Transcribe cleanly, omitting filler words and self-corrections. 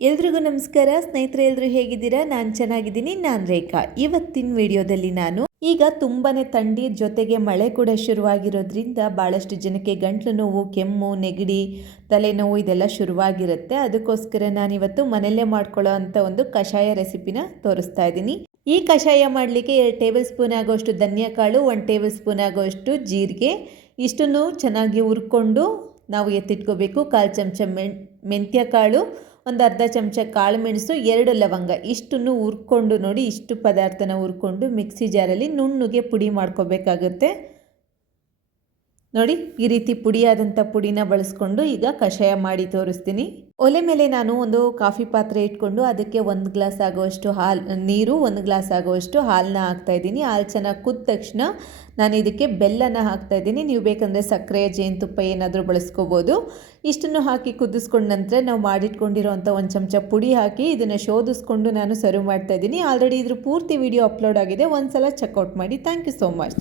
ಎಲ್ರಿಗೂ ನಮಸ್ಕಾರ ಸ್ನೇಹಿತರೆ, ಎಲ್ಲರೂ ಹೇಗಿದ್ದೀರಾ? ನಾನು ಚೆನ್ನಾಗಿದ್ದೀನಿ. ನಾನು ರೇಖಾ. ಇವತ್ತಿನ ವಿಡಿಯೋದಲ್ಲಿ ನಾನು ಈಗ ತುಂಬಾ ಥಂಡಿ ಜೊತೆಗೆ ಮಳೆ ಕೂಡ ಶುರುವಾಗಿರೋದ್ರಿಂದ ಭಾಳಷ್ಟು ಜನಕ್ಕೆ ಗಂಟ್ಲು ನೋವು, ಕೆಮ್ಮು, ನೆಗಡಿ, ತಲೆನೋವು ಇದೆಲ್ಲ ಶುರುವಾಗಿರುತ್ತೆ. ಅದಕ್ಕೋಸ್ಕರ ನಾನಿವತ್ತು ಮನೆಯಲ್ಲೇ ಮಾಡ್ಕೊಳ್ಳೋ ಅಂಥ ಒಂದು ಕಷಾಯ ರೆಸಿಪಿನ ತೋರಿಸ್ತಾ ಇದ್ದೀನಿ. ಈ ಕಷಾಯ ಮಾಡಲಿಕ್ಕೆ 2 ಟೇಬಲ್ ಸ್ಪೂನ್ ಆಗೋಷ್ಟು ಧನಿಯಾಕಾಳು, 1 ಟೇಬಲ್ ಸ್ಪೂನ್ ಆಗೋಷ್ಟು ಜೀರಿಗೆ, ಇಷ್ಟನ್ನು ಚೆನ್ನಾಗಿ ಹುರ್ಕೊಂಡು ನಾವು ಎತ್ತಿಟ್ಕೋಬೇಕು. 1/4 ಚಮಚ ಮೆಂತ್ಯ ಕಾಳು, ಒಂದು ಅರ್ಧ ಚಮಚ ಕಾಳು ಮೆಣಸು, 2 ಲವಂಗ ಇಷ್ಟನ್ನು ಹುರ್ಕೊಂಡು ನೋಡಿ, ಇಷ್ಟು ಪದಾರ್ಥನ ಹುರ್ಕೊಂಡು ಮಿಕ್ಸಿ ಜಾರಲ್ಲಿ ನುಣ್ಣಗೆ ಪುಡಿ ಮಾಡ್ಕೋಬೇಕಾಗುತ್ತೆ. ನೋಡಿ, ಈ ರೀತಿ ಪುಡಿಯಾದಂಥ ಪುಡಿನ ಬಳಸ್ಕೊಂಡು ಈಗ ಕಷಾಯ ಮಾಡಿ ತೋರಿಸ್ತೀನಿ. ಒಲೆ ಮೇಲೆ ನಾನು ಒಂದು ಕಾಫಿ ಪಾತ್ರೆ ಇಟ್ಕೊಂಡು ಅದಕ್ಕೆ 1 ಗ್ಲಾಸ್ ಆಗುವಷ್ಟು ನೀರು, 1 ಗ್ಲಾಸ್ ಆಗುವಷ್ಟು ಹಾಲನ್ನ ಹಾಕ್ತಾಯಿದ್ದೀನಿ. ಹಾಲು ಚೆನ್ನಾಗಿ ಕುದ್ದ ತಕ್ಷಣ ನಾನು ಇದಕ್ಕೆ ಬೆಲ್ಲನ ಹಾಕ್ತಾಯಿದ್ದೀನಿ. ನೀವು ಬೇಕಂದರೆ ಸಕ್ಕರೆ, ಜೇನುತುಪ್ಪ ಏನಾದರೂ ಬಳಸ್ಕೋಬೋದು. ಇಷ್ಟನ್ನು ಹಾಕಿ ಕುದಿಸ್ಕೊಂಡ ನಂತರ ನಾವು ಮಾಡಿಟ್ಕೊಂಡಿರೋಂಥ 1 ಚಮಚ ಪುಡಿ ಹಾಕಿ ಇದನ್ನು ಶೋಧಿಸ್ಕೊಂಡು ನಾನು ಸರ್ವ್ ಮಾಡ್ತಾಯಿದ್ದೀನಿ. ಆಲ್ರೆಡಿ ಇದ್ರ ಪೂರ್ತಿ ವಿಡಿಯೋ ಅಪ್ಲೋಡ್ ಆಗಿದೆ, ಒಂದು ಸಲ ಚೆಕ್ಔಟ್ ಮಾಡಿ. Thank you so much.